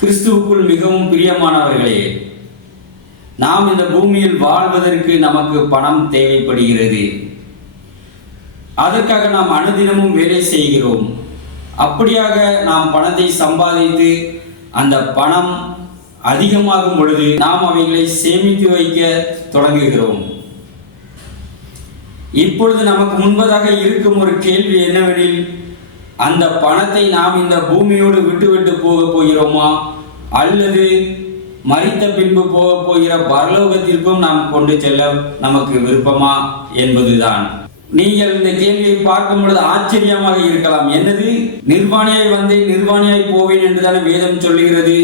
கிறிஸ்துவுக்குள் மிகவும் பிரியமானவர்களே, நாம் இந்த பூமியில் வாழ்வதற்கு நமக்கு பணம் தேவைப்படுகிறது. அதற்காக நாம் அனுதினமும் வேலை செய்கிறோம். அப்படியாக நாம் பணத்தை சம்பாதித்து அந்த பணம் அதிகமாகும் பொழுது நாம் அவைகளை சேமித்து வைக்க தொடங்குகிறோம். இப்பொழுது நமக்கு முன்பதாக இருக்கும் ஒரு கேள்வி என்னவெனில், அந்த பணத்தை நாம் இந்த பூமியோடு விட்டு போக போகிறோமா, அல்லது மரித்த பின்பு போக போகிற பரலோகத்திற்கும் நாம் கொண்டு செல்ல நமக்கு விருப்பமா என்பதுதான். நீங்கள் இந்த கேள்வியை பார்க்கும் பொழுது ஆச்சரியமாக இருக்கலாம். என்னது, நிர்வாணியாய் வந்தேன் நிர்வாணியாய் போவேன் என்றுதானே வேதம் சொல்லுகிறது.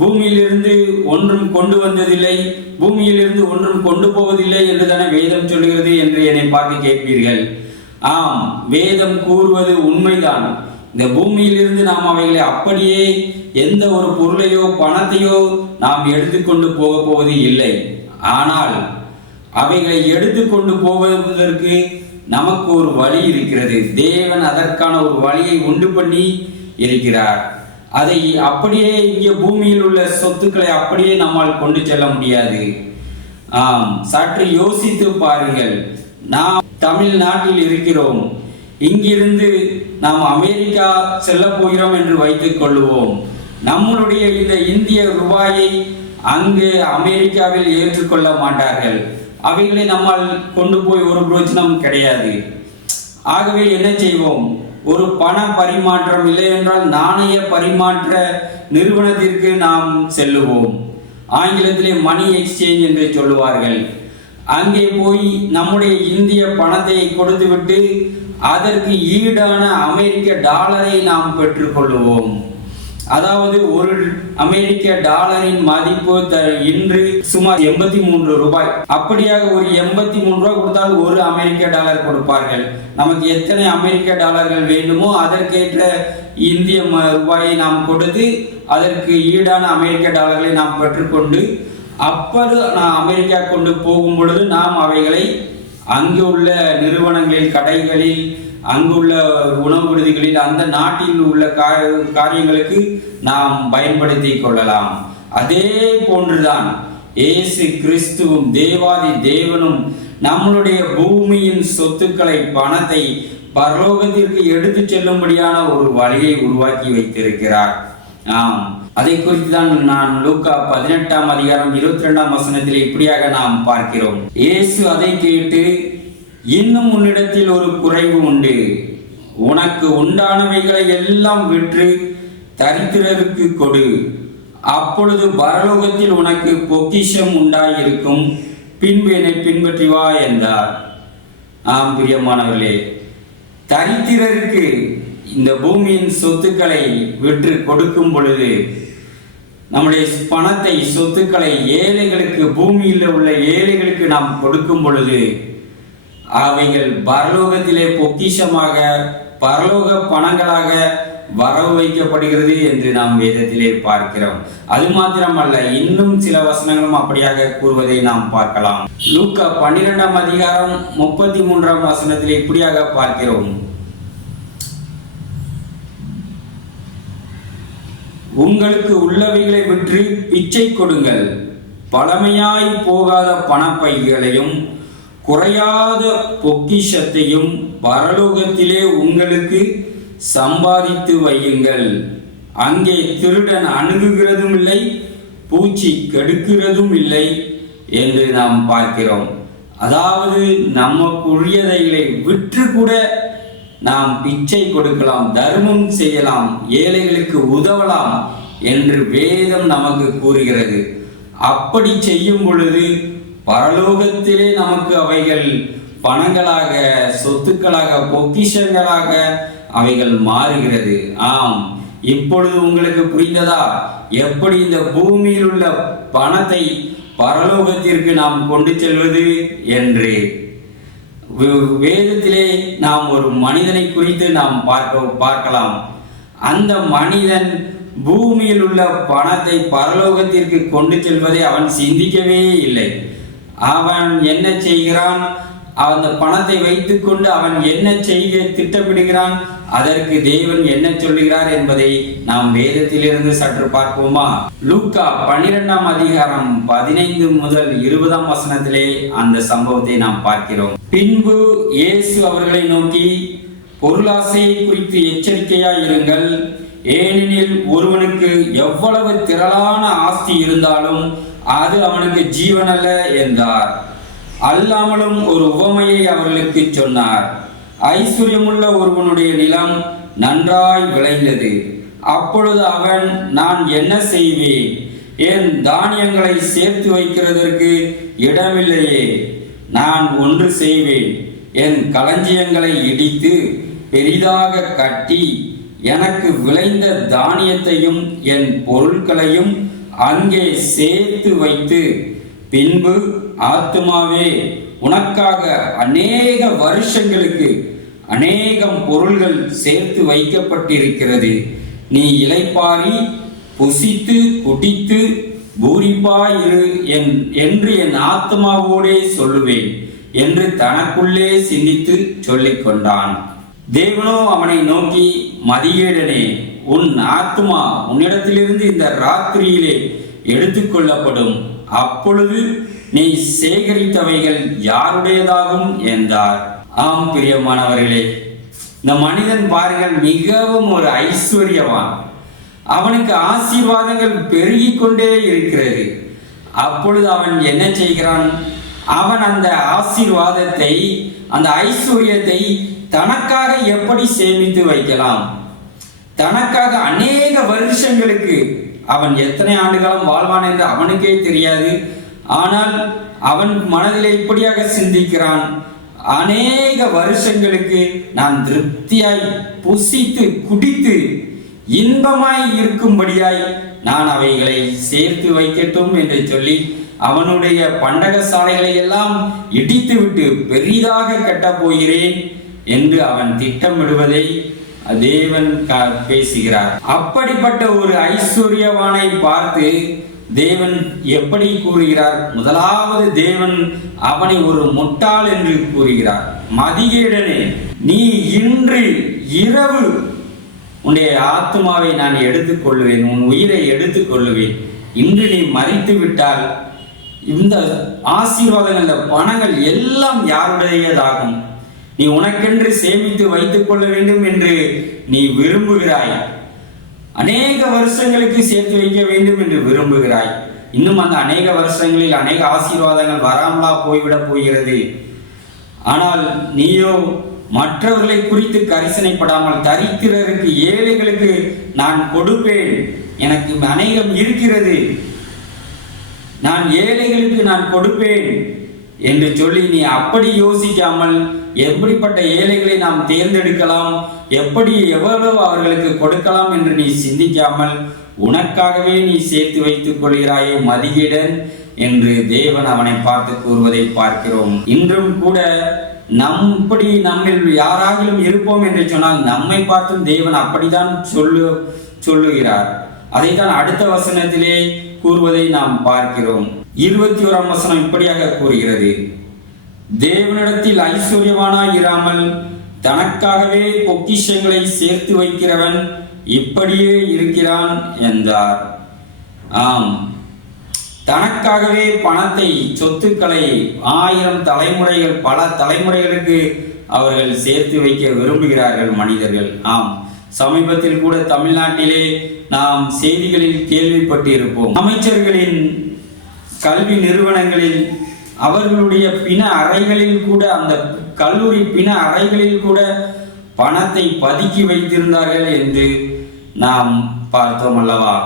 பூமியிலிருந்து ஒன்றும் கொண்டு வந்ததில்லை, பூமியிலிருந்து ஒன்றும் கொண்டு போவதில்லை என்றுதானே வேதம் சொல்லுகிறது என்று என்னை பார்த்து கேட்பீர்கள். ஆம், வேதம் கூறுவது உண்மைதான். இந்த பூமியிலிருந்து நாம் அவைகளை அப்படியே எந்த ஒரு பொருளையோ பணத்தையோ நாம் எடுத்துக்கொண்டு போக போவது இல்லை. ஆனால் அவைகளை எடுத்துக்கொண்டு போவதற்கு நமக்கு ஒரு வழி இருக்கிறது. தேவன் அதற்கான ஒரு வழியை உண்டு பண்ணி இருக்கிறார். அதை அப்படியே இங்கே பூமியில் உள்ள சொத்துக்களை அப்படியே நம்மால் கொண்டு செல்ல முடியாது. சற்று யோசித்து பாருங்கள். நாம் தமிழ்நாட்டில் இருக்கிறோம். இங்கிருந்து நாம் அமெரிக்கா செல்ல போகிறோம் என்று வைத்துக் கொள்வோம். நம்மளுடைய இந்த இந்திய ரூபாயை அங்கு அமெரிக்காவில் ஏற்றுக்கொள்ள மாட்டார்கள். அவைகளை நம்மால் கொண்டு போய் ஒரு பிரயோஜனம் கிடையாது. ஆகவே என்ன செய்வோம்? ஒரு பண பரிமாற்றம் இல்லை என்றால் நாணய பரிமாற்ற நிறுவனத்திற்கு நாம் செல்லுவோம். ஆங்கிலத்திலே மணி எக்ஸ்சேஞ்ச் என்று சொல்லுவார்கள். அங்கே போய் நம்முடைய இந்திய பணத்தை கொடுத்துவிட்டு அதற்கு ஈடான அமெரிக்க டாலரை நாம் பெற்றுக்கொள்ளுவோம். அதாவது ஒரு அமெரிக்க டாலரின் மதிப்பு இன்று சுமார் 83 ரூபாய். அப்படியாக ஒரு 83 ரூபாய் கொடுத்தால் ஒரு அமெரிக்க டாலர் கொடுப்பார்கள். நமக்கு எத்தனை அமெரிக்க டாலர்கள் வேண்டுமோ அதற்கேற்ற இந்திய ரூபாயை நாம் கொடுத்து அதற்கு ஈடான அமெரிக்க டாலர்களை நாம் பெற்றுக்கொண்டு அப்போது நான் அமெரிக்கா கொண்டு போகும் பொழுது நாம் அவைகளை அங்கு உள்ள நிறுவனங்களில், கடைகளில், அங்குள்ள உணவு விடுதிகளில், அந்த நாட்டில் உள்ள காரியங்களுக்கு நாம் பயன்படுத்தி கொள்ளலாம். அதே போன்றுதான் இயேசு கிறிஸ்துவும் தேவாதி தேவனும் நம்மளுடைய பூமியின் சொத்துக்களை, பணத்தை பரலோகத்திற்கு எடுத்து செல்லும்படியான ஒரு வழியை உருவாக்கி வைத்திருக்கிறார். அதை குறித்து தான் நான் லூக்கா 18ஆம் அதிகாரம் 22ஆம் வசனத்தில் இப்படியாக நாம் பார்க்கிறோம். இயேசு அதை கேட்டு, இன்னும் உன்னிடத்தில் ஒரு குறைவு உண்டு. உனக்கு உண்டானவைகளை எல்லாம் விற்று தரித்திரருக்கு கொடு, அப்பொழுது பரலோகத்தில் உனக்கு பொக்கிஷம் உண்டாயிருக்கும். பின்பு என்னை பின்பற்றி வா என்றார். பிரியமானவர்களே, தரித்திரருக்கு இந்த பூமியின் சொத்துக்களை விற்று கொடுக்கும் பொழுது, நம்முடைய பணத்தை, சொத்துக்களை ஏழைகளுக்கு, பூமியில் உள்ள ஏழைகளுக்கு நாம் கொடுக்கும் பொழுது அவைகள் பரலோகத்திலே பொக்கிஷமாக, பரலோக பணங்களாக வரவு வைக்கப்படுகிறது என்று நாம் வேதத்திலே பார்க்கிறோம். அது மாத்திரமல்ல, இன்னும் சில வசனங்களும் அப்படியாக கூறுவதை நாம் பார்க்கலாம். லூக்கா 12ஆம் அதிகாரம் 33ஆம் வசனத்திலே இப்படியாக பார்க்கிறோம். உங்களுக்கு உள்ளவைகளை விற்று பிச்சை கொடுங்கள், பழமையாய் போகாத பணப்பைகளையும் குறையாத பொக்கிஷத்தையும் பரலோகத்திலே உங்களுக்கு சம்பாதித்து வையுங்கள். அங்கே திருடன் அணுகுகிறதும் இல்லை, பூச்சி கெடுக்கிறதும் இல்லை என்று நாம் பார்க்கிறோம். அதாவது நமக்குரியதைகளை விற்று கூட நாம் பிச்சை கொடுக்கலாம், தர்மம் செய்யலாம், ஏழைகளுக்கு உதவலாம் என்று வேதம் நமக்கு கூறுகிறது. அப்படி செய்யும் பொழுது பரலோகத்திலே நமக்கு அவைகள் பணங்களாக, சொத்துக்களாக, பொக்கிஷங்களாக அவைகள் மாறுகிறது. இப்பொழுது உங்களுக்கு புரிந்ததா எப்படி இந்த பூமியில் உள்ள பணத்தை பரலோகத்திற்கு நாம் கொண்டு செல்வது என்று? வேதத்திலே நாம் ஒரு மனிதனை குறித்து நாம் பார்க்கலாம். அந்த மனிதன் பூமியில் உள்ள பணத்தை பரலோகத்திற்கு கொண்டு செல்வதை அவன் சிந்திக்கவே இல்லை. அவன் என்ன செய்கிறான்? அந்த பணத்தை வைத்துக்கொண்டு அவன் என்ன செய்ய திட்டமிடுகிறான், அதற்கு தேவன் என்ன சொல்லுகிறார் என்பதை நாம் வேதத்திலிருந்து சற்று பார்ப்போமா? லூக்கா 12ஆம் அதிகாரம் 15 முதல் 20ஆம் வசனத்திலே அந்த சம்பவத்தை நாம் பார்க்கிறோம். பின்பு இயேசு அவர்களை நோக்கி, பொருளாசையை குறித்து எச்சரிக்கையாய் இருங்கள். ஏனெனில் ஒருவனுக்கு எவ்வளவு திரளான ஆஸ்தி இருந்தாலும் அது அவனுக்கு ஜீவனல்ல என்றார். அல்லாமலும் ஒரு உவமையை அவர்களுக்கு சொன்னார். ஐஸ்வர்யமுள்ள ஒருவனுடைய நிலம் நன்றாய் விளைந்தது. அப்பொழுது அவன், நான் என்ன செய்வேன்? என் தானியங்களை சேர்த்து வைக்கிறதற்கு இடமில்லையே. நான் ஒன்று செய்வேன், என் களஞ்சியங்களை இடித்து பெரிதாக கட்டி எனக்கு விளைந்த தானியத்தையும் என் பொருட்களையும் அங்கே சேர்த்து வைத்து, பின்பு ஆத்துமாவே, உனக்காக அநேக வருஷங்களுக்கு அநேகம் பொருள்கள் சேர்த்து வைக்கப்பட்டிருக்கிறது. நீ இளைப்பாரி புசித்து குடித்து பூரிப்பாயிரு என்று என் ஆத்மாவோடே சொல்லுவேன் என்று தனக்குள்ளே சிந்தித்து சொல்லிக் கொண்டான். தேவனோ அவனை நோக்கி, மதியேடனே, உன் ஆத்மா உன்னிடத்திலிருந்து இந்த ராத்திரியிலே எடுத்துக்கொள்ளப்படும். அப்பொழுது நீ சேகரித்தவைகள் யாருடையதாகும் என்றார். ஆம் பிரியமானவர்களே, இந்த மனிதன் பாருங்கள், மிகவும் ஒரு ஐஸ்வர்யவான். அவனுக்கு ஆசீர்வாதங்கள் பெருகிக் கொண்டே இருக்கிறது. அப்பொழுது அவன் என்ன செய்கிறான்? அவன் அந்த ஆசீர்வாதத்தை, அந்த ஐஸ்வர்யத்தை தனக்காக எப்படி சேமித்து வைக்கலாம்? தனக்காக அநேக வருஷங்களுக்கு, அவன் எத்தனை ஆண்டுகாலம் வாழ்வான் என்று அவனுக்கே தெரியாது. ஆனால் அவன் மனதிலே இப்படியாக சிந்திக்கிறான், அநேக வருஷங்களுக்கு நான் திருப்தியாய் புசித்து குடித்து இன்பமாய் இருக்கும்படியாய் நான் அவைகளை சேர்த்து வைக்கட்டும் என்று சொல்லி அவனுடைய பண்டக சாலைகளை எல்லாம் இடித்துவிட்டு பெரிதாக கட்டப் போகிறேன் என்று அவன் திட்டமிடுவதை தேவன் பேசுகிறார். அப்படிப்பட்ட ஒரு ஐஸ்வர்யவானை பார்த்து தேவன் எப்படி கூறுகிறார்? முதலாவது தேவன் அவனை ஒரு முட்டாள் என்று கூறுகிறார். மதிகேடனே, நீ இன்று இரவு உன்னுடைய ஆத்மாவை நான் எடுத்துக்கொள்வேன், உன் உயிரை எடுத்துக்கொள்வேன். இன்று நீ மரித்து விட்டால் இந்த ஆசீர்வாதங்கள், இந்த பணங்கள் எல்லாம் யாருடையதாகும்? நீ உனக்கென்று சேமித்து வைத்துக் கொள்ள வேண்டும் என்று நீ விரும்புகிறாய். அநேக வருஷங்களுக்கு சேர்த்து வைக்க வேண்டும் என்று விரும்புகிறாய். இன்னும் அந்த அநேக வருஷங்களில் அநேக ஆசீர்வாதங்கள் வராமலா போய்விடப் போகிறது. ஆனால் நீயோ மற்றவர்களை குறித்து கரிசனைப்படாமல், தரித்திரருக்கு, ஏழைகளுக்கு நான் கொடுப்பேன், எனக்கு அநேகம் இருக்கிறது, நான் ஏழைகளுக்கு நான் கொடுப்பேன் என்று சொல்லி நீ அப்படி யோசிக்காமல், எப்படிப்பட்ட ஏழைகளை நாம் தேர்ந்தெடுக்கலாம், எப்படி எவ்வளவு அவர்களுக்கு கொடுக்கலாம் என்று நீ சிந்திக்காமல் உனக்காகவே நீ சேர்த்து வைத்துக் கொள்கிறாயே மதிகேடன் என்று தேவன் அவனை பார்த்து கூறுவதை பார்க்கிறோம். இன்றும் கூட நம்மில் யாராகிலும் இருப்போம் என்று சொன்னால் நம்மை பார்த்தும் தேவன் அப்படித்தான் சொல்லுகிறார். அதைத்தான் அடுத்த வசனத்திலே கூறுவதை நாம் பார்க்கிறோம். 21ஆம் வசனம் இப்படியாக கூறுகிறது, தேவனிடத்தில் ஐஸ்வர்யவானாய் இராமல் தனக்காகவே பொக்கிஷங்களை சேர்த்து வைக்கிறவன் இப்படியே இருக்கிறான் என்றார். ஆம், தனக்காகவே பணத்தை, சொத்துக்களை 1000 தலைமுறைகள், பல தலைமுறைகளுக்கு அவர்கள் சேர்த்து வைக்க விரும்புகிறார்கள் மனிதர்கள். ஆம், சமீபத்தில் கூட தமிழ்நாட்டிலே நாம் செய்திகளில் கேள்விப்பட்டு இருப்போம். அமைச்சர்களின் கல்வி நிறுவனங்களில் அவர்களுடைய பிண அறைகளில் கூட, அந்த கல்லூரி பிண அறைகளில் கூட பணத்தை பதுக்கி வைத்திருந்தார்கள் என்று நாம் பார்த்தோம் அல்லவா?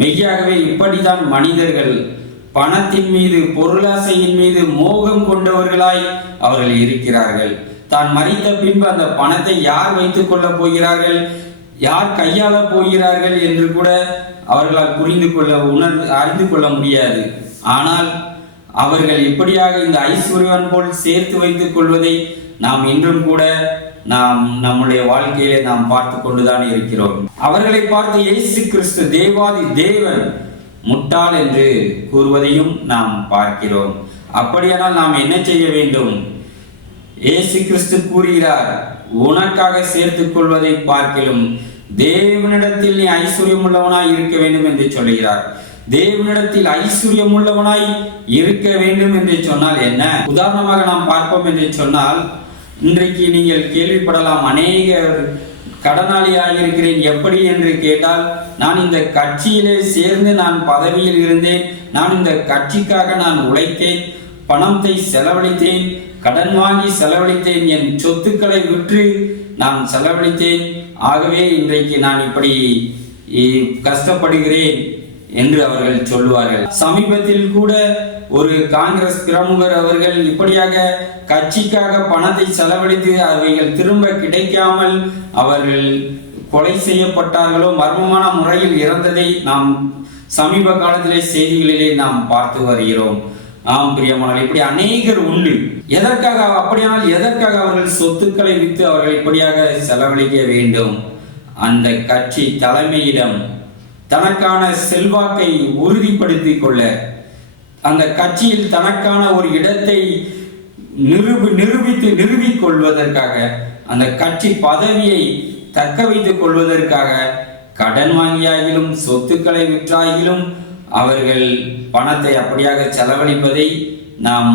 மெய்யாகவே இப்படித்தான் மனிதர்கள் பணத்தின் மீது, பொருளாசையின் மீது மோகம் கொண்டவர்களாய் அவர்கள் இருக்கிறார்கள். தான் மரித்த பின்பு அந்த பணத்தை யார் வைத்துக் கொள்ள போகிறார்கள், யார் கையாள போகிறார்கள் என்று கூட அவர்களால் அறிந்து கொள்ள முடியாது. ஆனால் அவர்கள் இப்படியாக இந்த ஐஸ்வர்யவான் போல் சேர்த்து வைத்துக் கொள்வதை நாம் இன்றும் கூட நம்முடைய வாழ்க்கையிலே நாம் பார்த்து கொண்டுதான் இருக்கிறோம். அவர்களை பார்த்து இயேசு கிறிஸ்து தேவாதி தேவன் முட்டாள் என்று கூறுவதையும் நாம் பார்க்கிறோம். அப்படியானால் நாம் என்ன செய்ய வேண்டும்? இயேசு கிறிஸ்து கூறுகிறார், உனக்காக சேர்த்துக் கொள்வதை பார்க்கிலும் தேவனிடத்தில் நீ ஐஸ்வர்யம் உள்ளவனாய் இருக்க வேண்டும் என்று சொல்கிறார். தேவனிடத்தில் ஐஸ்வர்யம் உள்ளவனாய் இருக்க வேண்டும் என்று சொன்னால் என்ன? உதாரணமாக நாம் பார்ப்போம் என்று சொன்னால், இன்றைக்கு நீங்கள் கேள்விப்படலாம், அநேகர் கடனாளியாக இருக்கிறேன் எப்படி என்று கேட்டால், நான் இந்த கட்சியிலே சேர்ந்து நான் பதவியில் இருந்தேன், நான் இந்த கட்சிக்காக நான் உழைத்தேன், பணத்தை செலவழித்தேன், கடன் வாங்கி செலவழித்தேன், என் சொத்துக்களை விற்று நான் செலவழித்தேன், ஆகவே இன்றைக்கு நான் இப்படி கஷ்டப்படுகிறேன் என்று அவர்கள் சொல்லுவார்கள். சமீபத்தில் கூட ஒரு காங்கிரஸ் பிரமுகர் அவர்கள் இப்படியாக கட்சிக்காக பணத்தை செலவழித்து அவைகள் திரும்ப கிடைக்காமல் அவர்கள் கொலை செய்யப்பட்டார்களோ, மர்மமான முறையில் இறந்ததை நாம் சமீப காலத்திலே செய்திகளிலே நாம் பார்த்து வருகிறோம். ஆம் பிரியமானவர்களே, இப்படி அநேகர் உண்டு. எதற்காக? அப்படியானால் எதற்காக அவர்கள் சொத்துக்களை விற்று அவர்கள் இப்படியாக செலவழிக்க வேண்டும்? அந்த கட்சி தலைமையிடம் தனக்கான செல்வாக்கை உறுதிப்படுத்திக் கொள்ள, அந்த கட்சியில் தனக்கான ஒரு இடத்தை நிரூபிக் கொள்வதற்காக, அந்த கட்சி பதவியை தக்க வைத்துக் கொள்வதற்காக கடன் வாங்கியாகிலும் சொத்துக்களை விற்றாகிலும் அவர்கள் பணத்தை அப்படியாக செலவழிப்பதை நாம்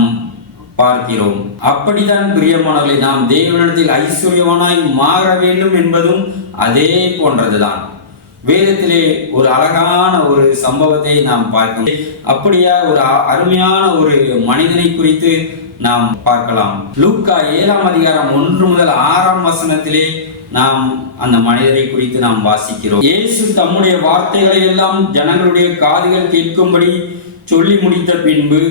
பார்க்கிறோம். அப்படித்தான் பிரியமானவர்களை, நாம் தேவனிடத்தில் ஐஸ்வர்யவானாய் மாற வேண்டும் என்பதும் அதே போன்றதுதான். வேதத்திலே ஒரு அழகான ஒரு சம்பவத்தை நாம் பார்க்கிறோம். அப்படியா ஒரு அருமையான ஒரு மனிதனை குறித்து நாம் பார்க்கலாம். லூக்கா 7ஆம் அதிகாரம் 1 முதல் 6ஆம் வசனத்திலே நாம் அந்த மனிதரை குறித்து நாம் வாசிக்கிறோம். இயேசு தம்முடைய வார்த்தைகளை எல்லாம் ஜனங்களுடைய காதுகள் கேட்கும்படி சொல்லி முடித்த பின்பு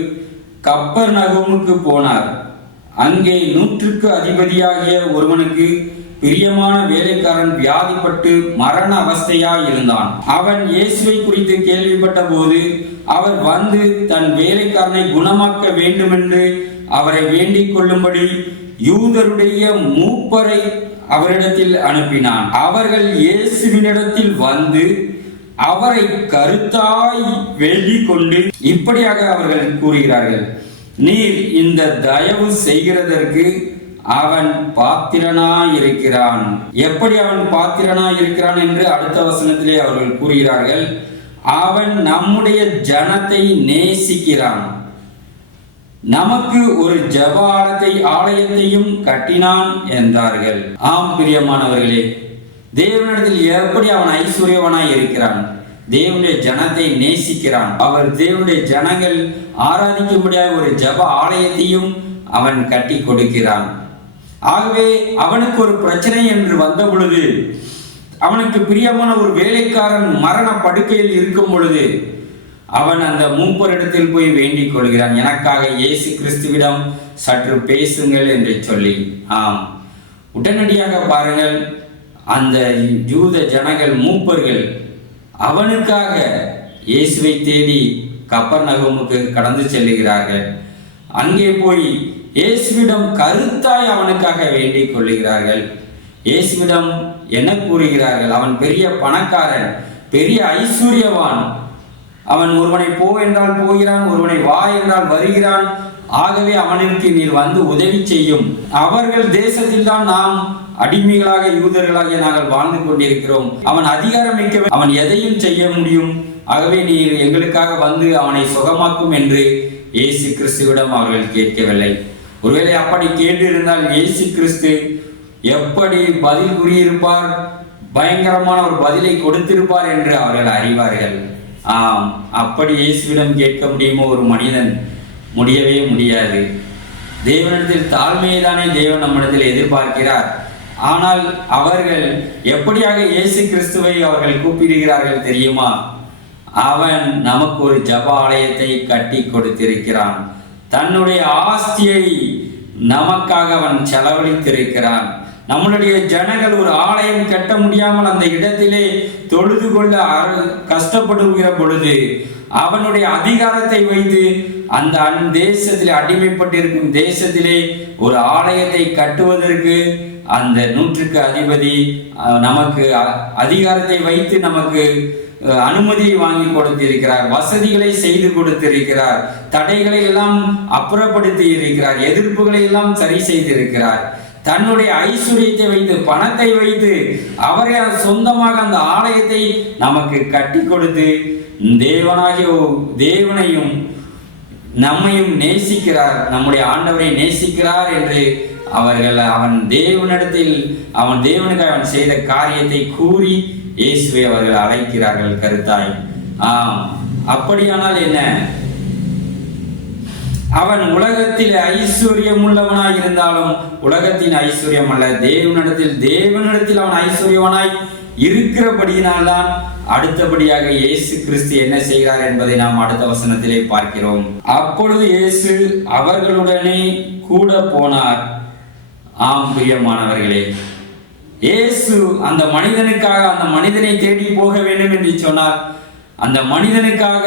கப்பர்நகூமுக்கு போனார். அங்கே 100க்கு அதிபதியாகிய ஒருவனுக்கு பிரியமான வேலைக்காரன் வியாதிப்பட்டு மரண அவஸ்தையாய் இருந்தான். அவன் இயேசுவை குறித்து கேள்விப்பட்ட போது அவர் வந்து தன் வேலைக்காரனை குணமாக்க வேண்டுமென்று அவரை வேண்டிக் கொள்ளும்படி யூதருடைய மூப்பரை அவரிடத்தில் அனுப்பினான். அவர்கள் இயேசுவினிடத்தில் வந்து அவரை கருத்தாய் வேண்டிக் கொண்டு இப்படியாக அவர்கள் கூறுகிறார்கள், நீர் இந்த தயவு செய்கிறதற்கு அவன் பாத்திரனாய் இருக்கிறான். எப்படி அவன் பாத்திரனாய் இருக்கிறான் என்று அடுத்த வசனத்திலே அவர்கள் கூறுகிறார்கள், அவன் நம்முடைய ஜனத்தை நேசிக்கிறான், நமக்கு ஒரு ஜெப ஆலயத்தையும் கட்டினான் என்றார்கள். ஆம் பிரியமானவர்களே, தேவனிடத்தில் எப்படி அவன் ஐஸ்வர்யவனாய் இருக்கிறான்? தேவனுடைய ஜனத்தை நேசிக்கிறான். அவர் தேவனுடைய ஜனங்கள் ஆராதிக்கும்படியாக ஒரு ஜெப ஆலயத்தையும் அவன் கட்டி கொடுக்கிறான். ஆகவே அவனுக்கு ஒரு பிரச்சனை என்று வந்த பொழுது, அவனுக்கு பிரியமான ஒரு வேலைக்காரன் மரண படுக்கையில் இருக்கும் பொழுது அவன் அந்த மூப்பரிடத்தில் போய் வேண்டிக் கொள்கிறான், எனக்காக இயேசு கிறிஸ்துவிடம் சற்று பேசுங்கள் என்று சொல்லி. ஆம், உடனடியாக பாருங்கள், அந்த யூத ஜனங்கள் மூப்பர்கள் அவனுக்காக இயேசுவை தேடி கப்பர்நகூமுக்கு கடந்து செல்லுகிறார்கள். அங்கே போய் இயேசுவிடம் கருத்தாய் அவனுக்காக வேண்டிக் கொள்ளுகிறார்கள். இயேசுவிடம் என்ன கூறுகிறார்கள்? அவன் பெரிய பணக்காரன், பெரிய ஐஸ்வர்யவான். அவன் ஒருவனை போ என்றால் போகிறான், ஒருவனை வா என்றால் வருகிறான். ஆகவே அவனுக்கு நீர் வந்து உதவி செய்யும். அவர்கள் தேசத்தில் தான் நாம் அடிமைகளாக யூதர்களாக நாங்கள் வாழ்ந்து கொண்டிருக்கிறோம். அவன் அதிகாரம் மிக்க, அவன் எதையும் செய்ய முடியும். ஆகவே நீர் எங்களுக்காக வந்து அவனை சுகமாக்கும் என்று இயேசு கிறிஸ்துவிடம் அவர்கள் கேட்கவில்லை. ஒருவேளை அப்படி கேட்டிருந்தால் இயேசு கிறிஸ்து எப்படி பதில் கூறியிருப்பார், பயங்கரமான ஒரு பதிலை கொடுத்திருப்பார் என்று அவர்கள் அறிவார்கள். ஆம், அப்படி இயேசுவிடம் கேட்க முடியுமோ ஒரு மனிதன்? முடியவே முடியாது. தேவனிடத்தில் தாழ்மையை தானே தேவன் நம்மிடத்தில் எதிர்பார்க்கிறார். ஆனால் அவர்கள் எப்படியாக இயேசு கிறிஸ்துவை அவர்கள் கூப்பிடுகிறார்கள் தெரியுமா? அவன் நமக்கு ஒரு ஜெப ஆலயத்தை கட்டி கொடுத்திருக்கிறான். தன்னுடைய ஆஸ்தியை நமக்காக அவன் செலவழித்திருக்கிறான். நம்மளுடைய ஜனங்கள் ஒரு ஆலயம் கட்ட முடியாமல் அந்த இடத்திலே தொழுது கொள்ள கஷ்டப்படுகிற பொழுது அவனுடைய அதிகாரத்தை வைத்து அந்த தேசத்திலே, அடிமைப்பட்டிருக்கும் தேசத்திலே ஒரு ஆலயத்தை கட்டுவதற்கு அந்த 100க்கு அதிபதி நமக்கு அதிகாரத்தை வைத்து நமக்கு அனுமதியை வாங்கி கொடுத்திருக்கிறார், வசதிகளை செய்து கொடுத்திருக்கிறார், தடைகளை எல்லாம் அப்புறப்படுத்தி இருக்கிறார், எதிர்ப்புகளை எல்லாம் சரி செய்திருக்கிறார். தன்னுடைய ஐஸ்வர்யத்தை வைத்து, பணத்தை வைத்து அவரே சொந்தமாக அந்த ஆலயத்தை நமக்கு கட்டி கொடுத்து தேவனாகிய தேவனையும் நம்மையும் நேசிக்கிறார், நம்முடைய ஆண்டவரை நேசிக்கிறார் என்று அவன் தேவனுக்கு அவன் செய்த காரியத்தை கூறி இயேசுவை அவர்கள் அழைக்கிறார்கள் கருத்தாய். அப்படியானால் என்ன? அவன் உலகத்தில் ஐஸ்வர்யம் உள்ளவனாய் இருந்தாலும் உலகத்தின் ஐஸ்வர்யம் அல்ல, தேவனிடத்தில் அவன் ஐஸ்வர்யவனாய் இருக்கிறபடியினால்தான் அடுத்தபடியாக இயேசு கிறிஸ்து என்ன செய்கிறார் என்பதை நாம் அடுத்த வசனத்திலே பார்க்கிறோம். அப்பொழுது இயேசு அவர்களுடனே கூட போனார். ஆம் பிரியமானவர்களே, இயேசு அந்த மனிதனுக்காக அந்த மனிதனை தேடி போக வேண்டும் என்று சொன்னார். அந்த மனிதனுக்காக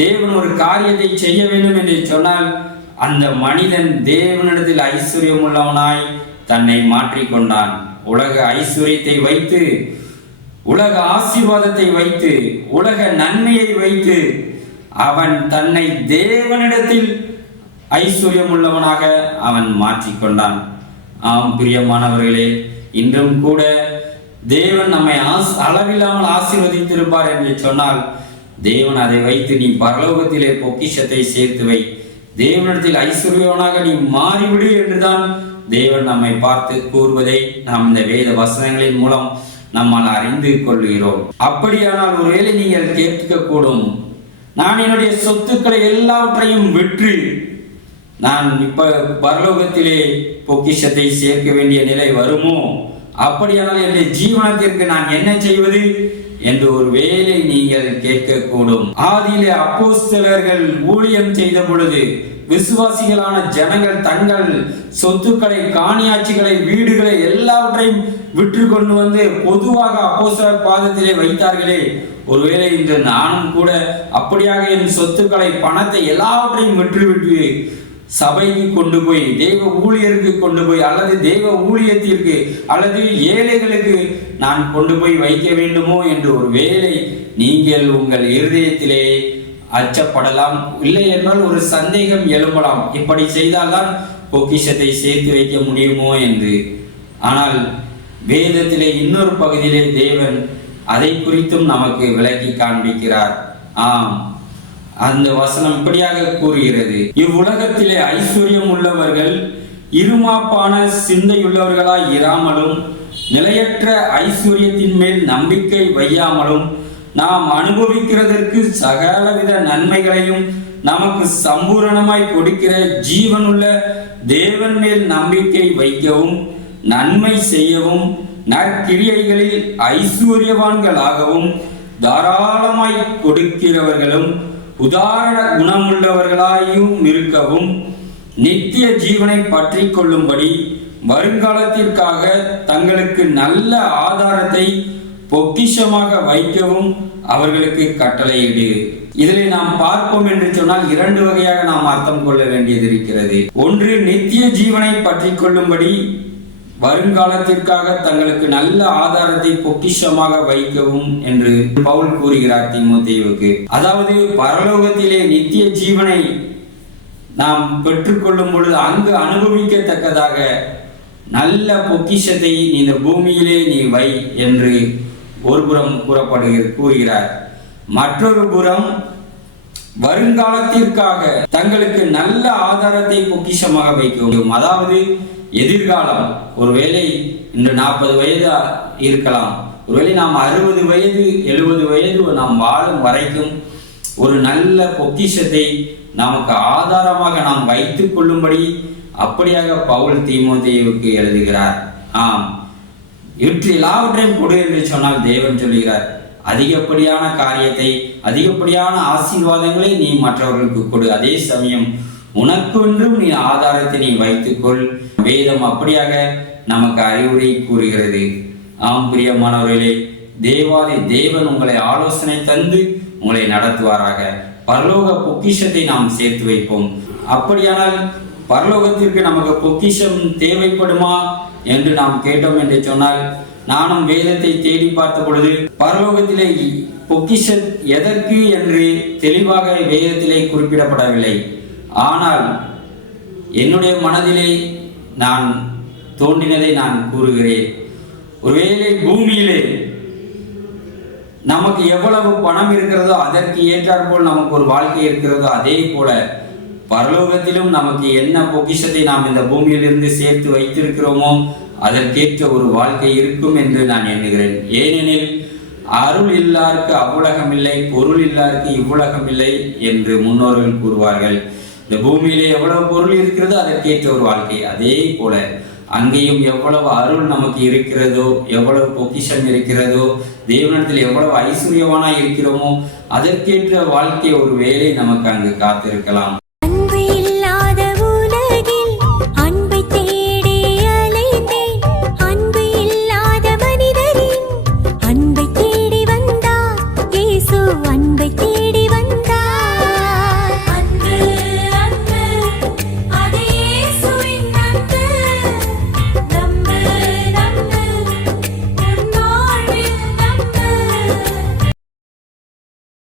தேவன் ஒரு காரியத்தை செய்ய வேண்டும் என்று சொன்னால் அந்த மனிதன் தேவனிடத்தில் ஐஸ்வர்யம் உள்ளவனாய் தன்னை மாற்றிக்கொண்டான். உலக ஐஸ்வர்யத்தை வைத்து, உலக ஆசீர்வாதத்தை வைத்து, உலக நன்மையை வைத்து அவன் தன்னை தேவனிடத்தில் ஐஸ்வர்யம் உள்ளவனாக அவன் மாற்றிக்கொண்டான். ஆம் பிரியமானவர்களே, இன்றும் கூட தேவன் நம்மை அளவில்லாமல் ஆசீர்வதித்திருப்பார் என்று சொன்னால் தேவன் அதை வைத்து நீ பரலோகத்திலே பொக்கிஷத்தை சேர்த்து வை, தேவனிடத்தில் ஐஸ்வர்யவனாக நீ மாறிவிடு என்றுதான் தேவன் நம்மை பார்த்து கூறுவதை நாம் இந்த வேத வசனங்களின் மூலம் நம்மால் அறிந்து கொள்கிறோம். அப்படியானால் ஒருவேளை நீங்கள் கேட்கக்கூடும், நான் என்னுடைய சொத்துக்களை எல்லாவற்றையும் விற்று நான் இப்ப பரலோகத்திலே பொக்கிஷத்தை சேர்க்க வேண்டிய நிலை வருமோ? அப்படியானால் என்னுடைய ஜீவனத்திற்கு நான் என்ன செய்வது என்று ஒரு வேளை நீங்கள் கேட்கக்கூடும். ஆதியிலே அப்போஸ்தலர்கள் ஊழியம் செய்த பொழுது விசுவாசிகளான ஜனங்கள் தங்கள் சொத்துக்களை, காணியாட்சிகளை, வீடுகளை எல்லாவற்றையும் விற்று கொண்டு வந்து பொதுவாக அப்போஸ்தலர் பாதத்திலே வைத்தார்களே, ஒருவேளை இன்று நானும் கூட அப்படியாக என் சொத்துக்களை, பணத்தை எல்லாவற்றையும் விற்றுவிட்டு சபைக்கு கொண்டு போய், தெய்வ ஊழியருக்கு கொண்டு போய், அல்லது தெய்வ ஊழியத்திற்கு அல்லது ஏழைகளுக்கு நான் கொண்டு போய் வைக்க வேண்டுமோ என்று ஒரு வேளை நீங்கள் உங்கள் இருதயத்திலே அச்சப்படலாம். இல்லை என்றால் ஒரு சந்தேகம் எழும்பலாம், இப்படி செய்தால்தான் பொக்கிஷத்தை சேர்த்து வைக்க முடியுமோ என்று. ஆனால் வேதத்திலே இன்னொரு பகுதியிலே தேவன் அதை குறித்தும் நமக்கு விளக்கி காண்பிக்கிறார். அந்த வசனம் இப்படியாக கூறுகிறது, இவ்வுலகத்திலே ஐஸ்வர்யம் உள்ளவர்கள் இருமாப்பான சிந்தையுள்ளவர்களாய் இராமலும் நிலையற்ற ஐஸ்வர்யத்தின் மேல் நம்பிக்கை வையாமலும் நாம் அனுபவிக்கிறதற்கு சகலவித நன்மைகளையும் நமக்கு சம்பூரணமாய் கொடுக்கிற ஜீவனுள்ள தேவன் மேல் நம்பிக்கை வைக்கவும், நன்மை செய்யவும், நற்கிரியைகளில் ஐஸ்வர்யவான்களாகவும், தாராளமாய் கொடுக்கிறவர்களும் உதாரண குணமுள்ளவர்களாயும் இருக்கவும், நித்திய ஜீவனை பற்றி கொள்ளும்படி வருங்காலத்திற்காக தங்களுக்கு நல்ல ஆதாரத்தை பொக்கிஷமாக வைக்கவும் அவர்களுக்கு கட்டளையிடு. இதிலே நாம் பார்ப்போம் என்று சொன்னால் 2 வகையாக நாம் அர்த்தம் கொள்ள வேண்டியது இருக்கிறது. ஒன்று, நித்திய ஜீவனை பற்றி கொள்ளும்படி வருங்காலத்திற்காக தங்களுக்கு நல்ல ஆதாரத்தை பொக்கிஷமாக வைக்கவும் என்று பவுல் கூறுகிறார் தீமோத்தேயுவுக்கு. அதாவது பரலோகத்திலே நித்திய ஜீவனை நாம் பெற்றுக்கொள்ளும் பொழுது அங்கு அனுபவிக்கத்தக்கதாக நல்ல பொக்கிஷத்தை இந்த பூமியிலே நீ வை என்று ஒரு புறம் கூறுகிறார். மற்றொரு புறம் வருங்காலத்திற்காக தங்களுக்கு நல்ல ஆதாரத்தை பொக்கிஷமாக வைக்கவும். அதாவது எதிர்காலம், ஒருவேளை இன்று 40 வயது இருக்கலாம், ஒருவேளை நாம் 60 வயது 70 வயது நாம் வாழும் வரைக்கும் ஒரு நல்ல பொக்கிஷத்தை நமக்கு ஆதாரமாக நாம் வைத்துக் கொள்ளும்படி அப்படியாக பவுல் தீமோத்தேயுவுக்கு எழுதுகிறார். இவற்று எல்லாவற்றையும் கொடு என்று சொன்னால் தேவன் சொல்லுகிறார், அதிகப்படியான காரியத்தை, அதிகப்படியான ஆசீர்வாதங்களை நீ மற்றவர்களுக்கு கொடு, அதே சமயம் உனக்கொன்றும் நீ ஆதாரத்தை நீ வைத்துக்கொள். வேதம் அப்படியாக நமக்கு அறிவுரை கூறுகிறது. ஆம் பிரியமானவர்களே, தேவாதி தேவன் உங்களை ஆலோசனை தந்து உங்களை நடத்துவாராக. பரலோக பொக்கிஷத்தை நாம் சேர்த்து வைப்போம். அப்படியானால் பரலோகத்திற்கு நமக்கு பொக்கிஷம் தேவைப்படுமா என்று நாம் கேட்டோம் என்று சொன்னால், நானும் வேதத்தை தேடி பார்த்த பொழுது பரலோகத்திலே பொக்கிஷம் எதற்கு என்று தெளிவாக வேதத்திலே குறிப்பிடப்படவில்லை. ஆனால் என்னுடைய மனதிலே நான் தோன்றினதை நான் கூறுகிறேன். ஒருவேளை பூமியிலே நமக்கு எவ்வளவு பணம் இருக்கிறதோ அதற்கு ஏற்றாற்போல் நமக்கு ஒரு வாழ்க்கை இருக்கிறதோ, அதே போல பரலோகத்திலும் நமக்கு என்ன பொக்கிஷத்தை நாம் இந்த பூமியிலிருந்து சேர்த்து வைத்திருக்கிறோமோ அதற்கேற்ற ஒரு வாழ்க்கை இருக்கும் என்று நான் எண்ணுகிறேன். ஏனெனில் அருள் இல்லாருக்கு அவ்வுலகம் இல்லை, பொருள் இல்லாருக்கு இவ்வுலகம் இல்லை என்று முன்னோர்கள் கூறுவார்கள். இந்த பூமியிலே எவ்வளவு பொருள் இருக்கிறதோ அதற்கேற்ற ஒரு வாழ்க்கை, அதே போல அங்கேயும் எவ்வளவு அருள் நமக்கு இருக்கிறதோ, எவ்வளவு பொக்கிஷம் இருக்கிறதோ, தேவனிடத்தில் எவ்வளவு ஐஸ்வர்யவானா இருக்கிறோமோ அதற்கேற்ற வாழ்க்கை ஒரு வேலை நமக்கு அங்கு காத்திருக்கலாம்.